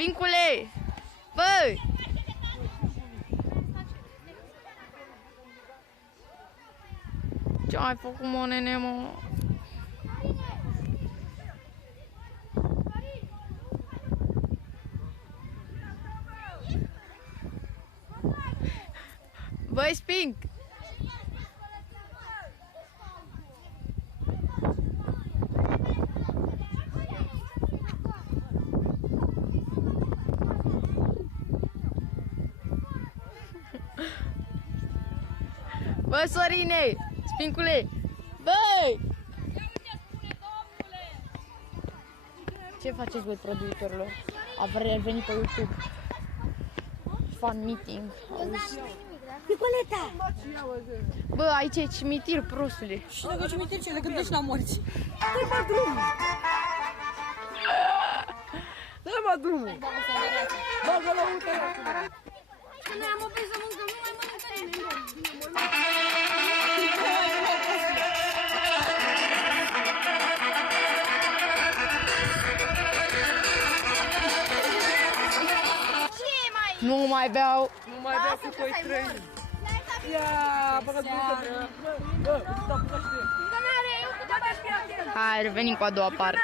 Spincule! Bă! Ce ai făcut, mă, nene, mă? Băi, Spink! Bă, Sorine! Spincule! Băi! Ce faceți, băi, produitorilor? A venit pe YouTube. Fan meeting. Nicoleta! Bă, aici e cimitir, prostule. Și dacă cimitir ce? Dacă duci la morți. Dă-i mă drumul! Dă-i mă drumul! Bagă la uite! Când am oprit să mâncăm, nu mai mănâncă nimeni. Nu mai beau. Nu mai beau cu toi trei. Ia, băgă bă, uite, apucă și de. Hai, revenim cu a doua parte.